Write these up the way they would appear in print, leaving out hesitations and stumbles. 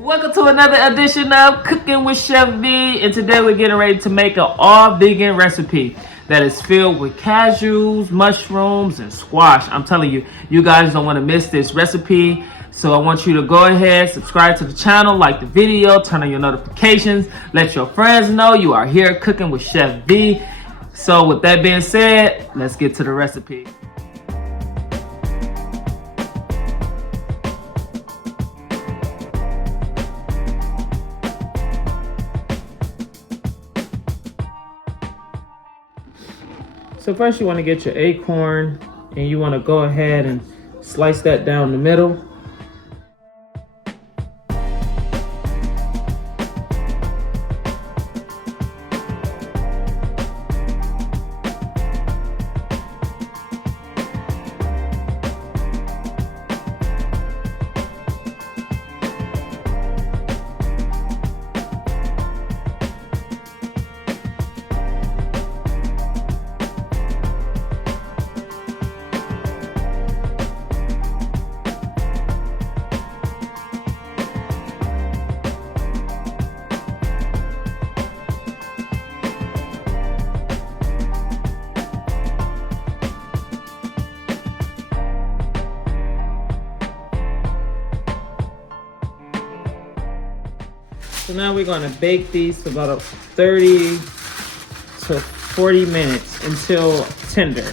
Welcome to another edition of Cooking with Chef V, and today we're getting ready to make an all-vegan recipe that is filled with cashews, mushrooms, and squash. I'm telling you, you guys don't want to miss this recipe, so I want you to go ahead, subscribe to the channel, like the video, turn on your notifications, let your friends know you are here cooking with Chef V. So with that being said, let's get to the recipe. So first you want to get your acorn and you want to go ahead and slice that down the middle. So now we're going to bake these for about 30 to 40 minutes until tender.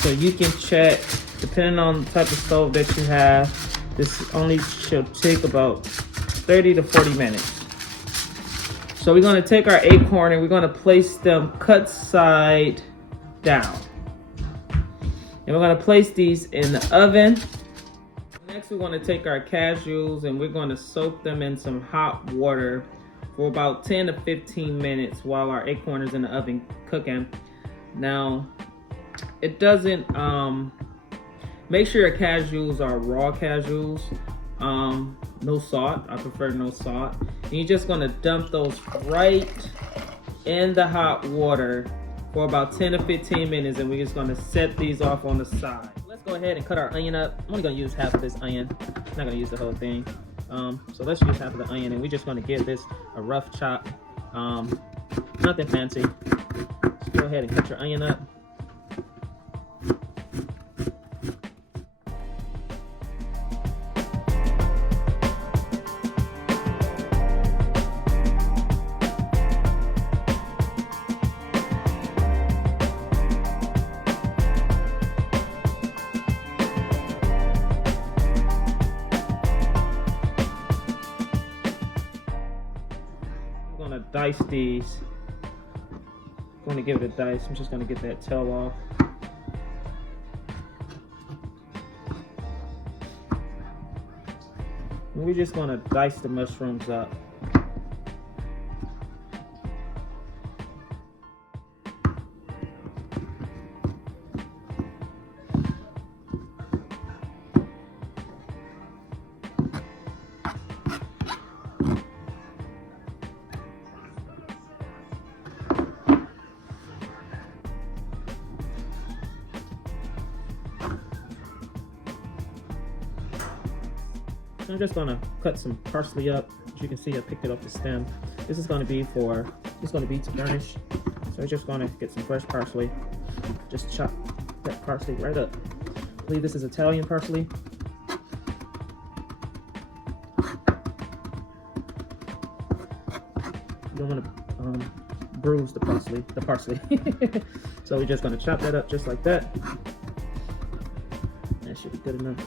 So you can check, depending on the type of stove that you have, this only should take about 30 to 40 minutes. So we're going to take our acorn and we're going to place them cut side down. And we're going to place these in the oven. Next, we're going to take our cashews and we're going to soak them in some hot water for about 10 to 15 minutes while our acorn is in the oven cooking. Now, it doesn't, make sure your cashews are raw cashews, no salt. I prefer no salt. And you're just going to dump those right in the hot water for about 10 to 15 minutes, and we're just going to set these off on the side. Let's go ahead and cut our onion up. I'm only going to use half of this onion. I'm not going to use the whole thing. So let's use half of the onion, and we're just going to give this a rough chop. Nothing fancy. Just go ahead and cut your onion up. Dice these. I'm going to give it a dice. I'm just going to get that tail off. And we're just going to dice the mushrooms up. I'm just gonna cut some parsley up. As you can see, I picked it off the stem. This is gonna be to garnish. So we're just gonna get some fresh parsley. Just chop that parsley right up. I believe this is Italian parsley. You don't wanna bruise the parsley. So we're just gonna chop that up just like that. That should be good enough.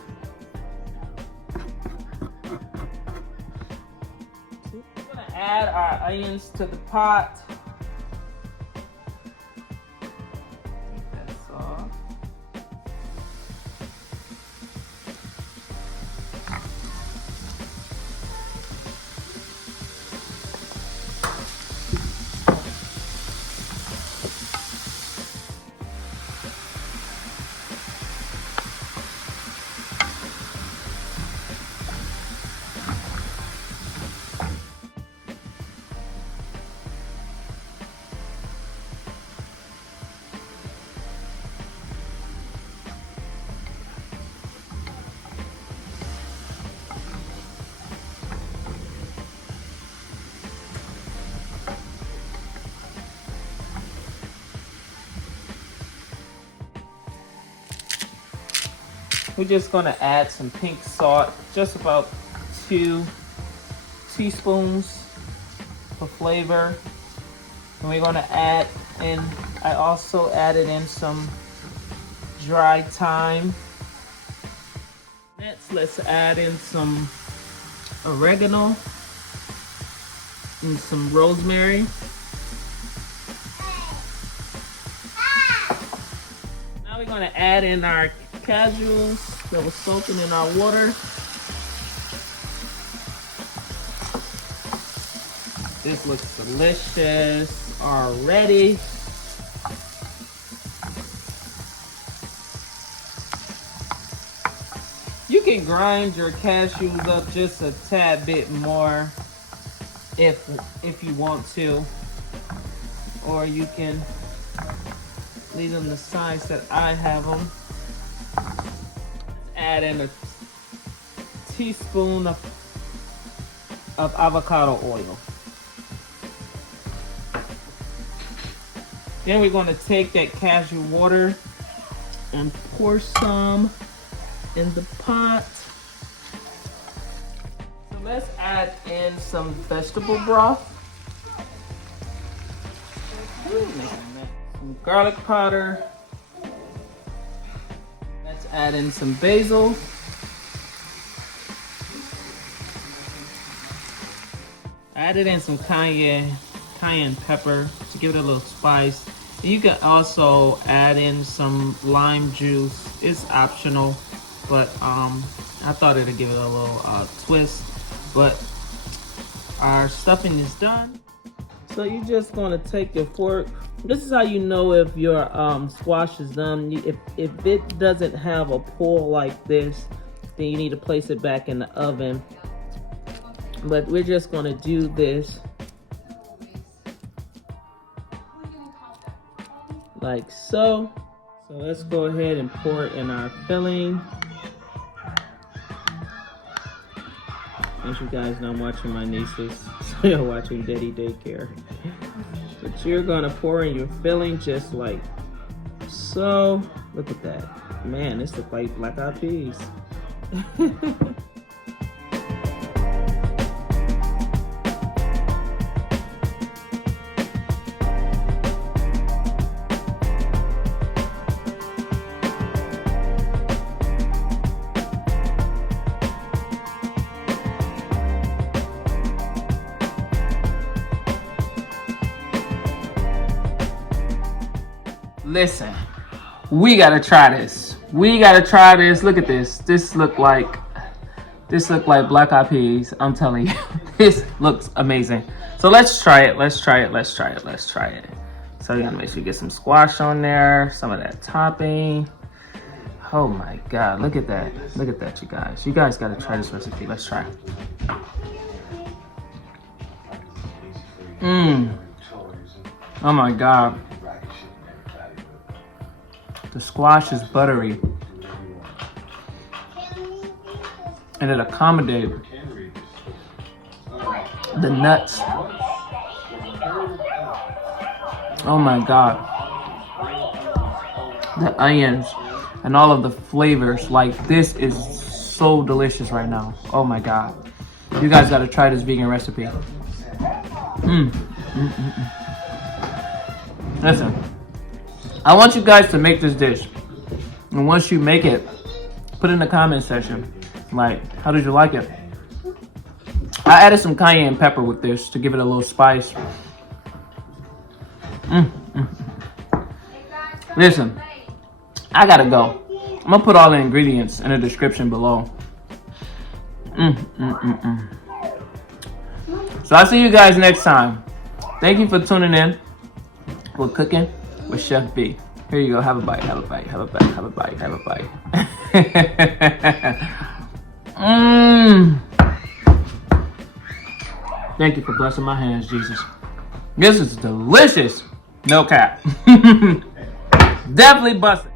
Add our onions to the pot. That's all. we're just gonna add some pink salt, just about 2 teaspoons for flavor. And we're gonna add in, I also added in some dry thyme. Next, let's add in some oregano and some rosemary. Now we're gonna add in our cashews that was soaking in our water. This looks delicious already. You can grind your cashews up just a tad bit more if you want to, or you can leave them the size that I have them. Add in a teaspoon of avocado oil. Then we're going to take that cashew water and pour some in the pot. So let's add in some vegetable broth. Some garlic powder. Let's add in some basil. Added in some cayenne pepper to give it a little spice. You can also add in some lime juice. It's optional, but I thought it'd give it a little twist. But our stuffing is done. So you're just gonna take your fork. This is how you know if your squash is done. If it doesn't have a pull like this, then you need to place it back in the oven. But we're just gonna do this like so. So let's go ahead and pour it in our filling. As you guys know, I'm watching my nieces, so you're watching Daddy Daycare. But you're gonna pour in your filling just like so. Look at that. Man, this looks like black-eyed peas. Listen, we gotta try this. We gotta try this. Look at this. This look like black-eyed peas. I'm telling you, this looks amazing. So let's try it. Let's try it. Let's try it. Let's try it. So you gotta make sure you get some squash on there, some of that topping. Oh my God, look at that. Look at that, you guys. You guys gotta try this recipe. Let's try. Oh my God. The squash is buttery, and it accommodates the nuts. Oh my God. The onions and all of the flavors. Like, this is so delicious right now. Oh my God. You guys gotta try this vegan recipe. Listen. I want you guys to make this dish, and once you make it, put it in the comment section, like, how did you like it? I added some cayenne pepper with this to give it a little spice. Listen, I gotta go. I'm gonna put all the ingredients in the description below. So I'll see you guys next time. Thank you for tuning in. We're cooking with Chef B. Here you go. Have a bite. Have a bite. Have a bite. Have a bite. Have a bite. Thank you for blessing my hands, Jesus. This is delicious. No cap. Definitely busting.